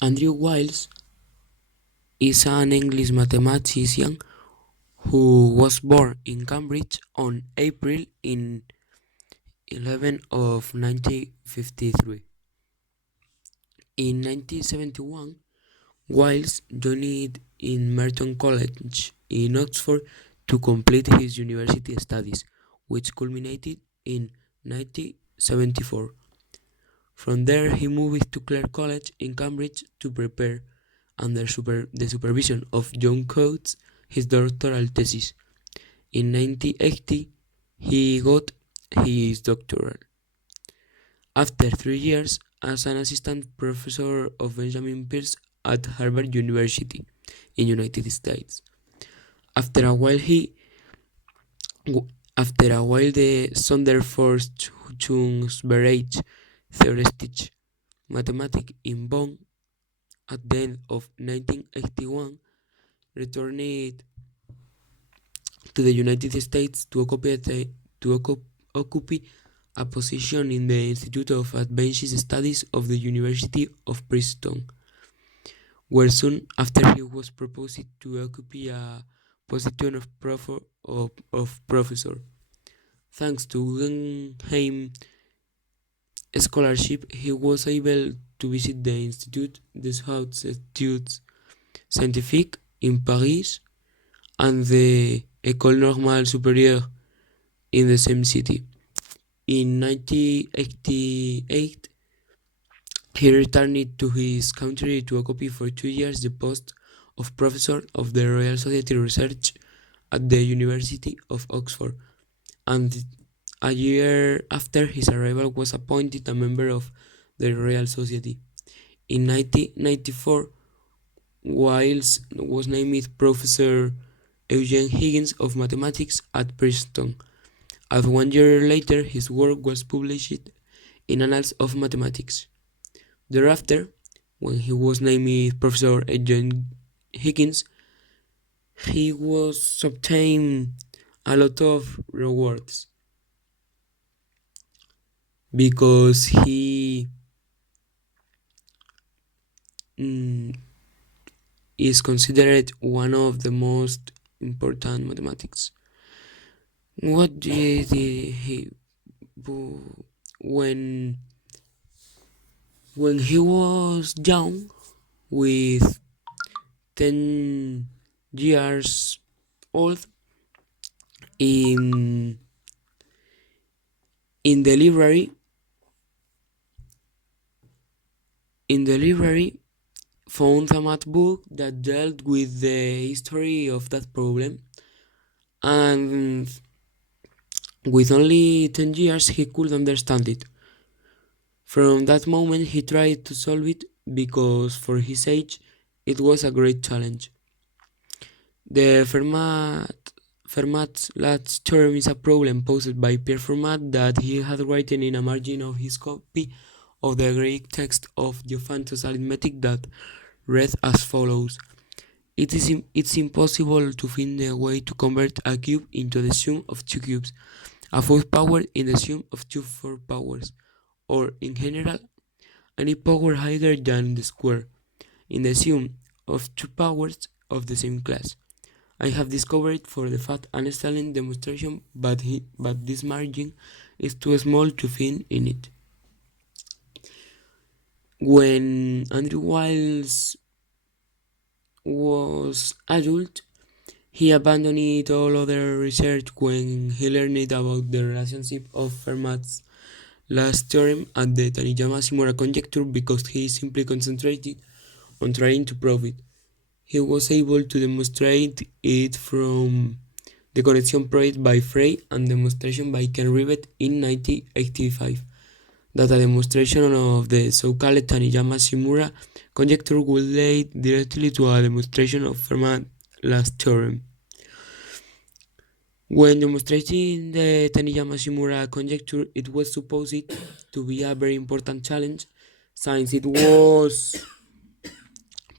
Andrew Wiles is an English mathematician who was born in Cambridge on April in 11 of 1953. In 1971, Wiles joined in Merton College in Oxford to complete his university studies, which culminated in 1974. From there, he moved to Clare College in Cambridge to prepare, under the supervision of John Coates, his doctoral thesis. In 1980, he got his doctorate. After 3 years as an assistant professor of Benjamin Pierce at Harvard University in United States. After a while, the Sonderforschungsbereich Theoretische Mathematik in Bonn at the end of 1981 returned to the United States to occupy a position in the Institute of Advanced Studies of the University of Princeton, where soon after he was proposed to occupy a position of professor. Thanks to Guggenheim scholarship, he was able to visit the Institut des Hautes Études Scientifiques in Paris and the École Normale Supérieure in the same city. In 1988, he returned to his country to occupy for 2 years the post of professor of the Royal Society Research at the University of Oxford, and a year after his arrival was appointed a member of the Royal Society. In 1994, Wiles was named Professor Eugene Higgins of Mathematics at Princeton, and 1 year later his work was published in Annals of Mathematics. Thereafter, when he was named Professor Eugene Higgins, he was obtained a lot of rewards because he is considered one of the most important mathematics. What did he when he was young, with 10 years old, in the library found a math book that dealt with the history of that problem, and with only 10 years he could understand it. From that moment he tried to solve it because for his age it was a great challenge. The Fermat's last theorem is a problem posed by Pierre Fermat that he had written in a margin of his copy of the Greek text of Diophantus Arithmetic that read as follows: It's impossible to find a way to convert a cube into the sum of two cubes, a fourth power in the sum of two fourth powers, or, in general, any power higher than the square, in the sum of two powers of the same class. I have discovered for the fact an excellent demonstration, but this margin is too small to fit in it. When Andrew Wiles was adult, he abandoned all other research when he learned about the relationship of Fermat's last theorem and the Taniyama-Shimura conjecture because he simply concentrated on trying to prove it. He was able to demonstrate it from the connection project by Frey and demonstration by Ken Rivett in 1985, that a demonstration of the so-called Taniyama-Shimura conjecture would lead directly to a demonstration of Fermat's last theorem. When demonstrating the Taniyama-Shimura conjecture, it was supposed to be a very important challenge, since it was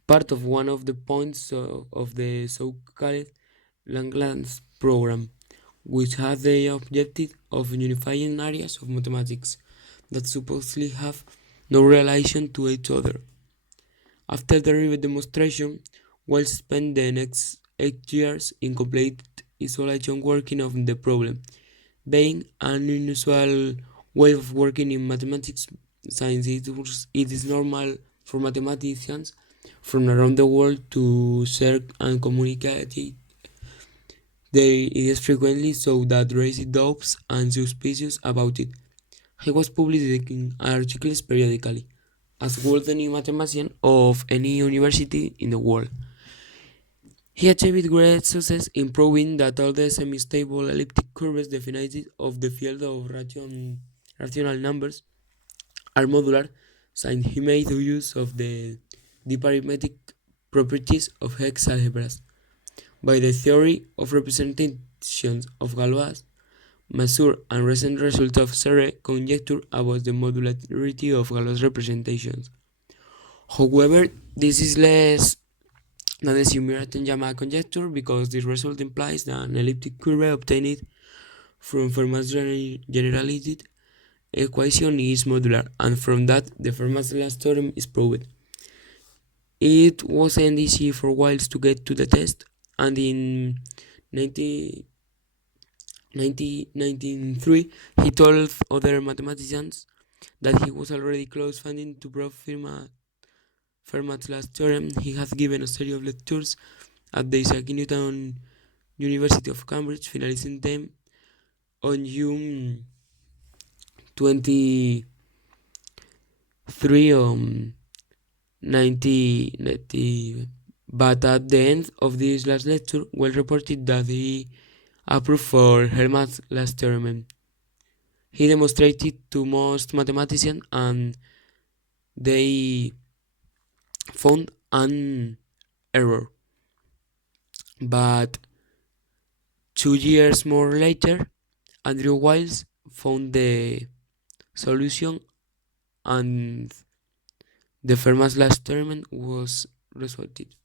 part of one of the points of the so-called Lagrange program, which had the objective of unifying areas of mathematics that supposedly have no relation to each other. After the rivet demonstration, Wiles spent the next 8 years in complete isolation working on the problem. Being an unusual way of working in mathematics science, it is normal for mathematicians from around the world to share and communicate their ideas frequently so that raised doubts and suspicions about it. He was publishing articles periodically, as was the new mathematician of any university in the world. He achieved great success in proving that all the semi-stable elliptic curves definitions of the field of rational numbers are modular, since he made use of the deep arithmetic properties of hex algebras. By the theory of representations of Galois, Mazur and recent result of Serre conjecture about the modularity of Galois representations. However, this is less than the Sumir-Tenjama conjecture because this result implies that an elliptic curve obtained from Fermat's generality equation is modular, and from that the Fermat's last theorem is proved. It wasn't easy for Wiles to get to the test, and in 1993 he told other mathematicians that he was already close finding to prove Fermat's last theorem. He had given a series of lectures at the Isaac Newton University of Cambridge, finalizing them on June 23 1990. But at the end of this last lecture, Wells reported that he approved for Fermat's last theorem. He demonstrated to most mathematicians, and they found an error. But 2 years more later, Andrew Wiles found the solution, and the Fermat's last theorem was resolved.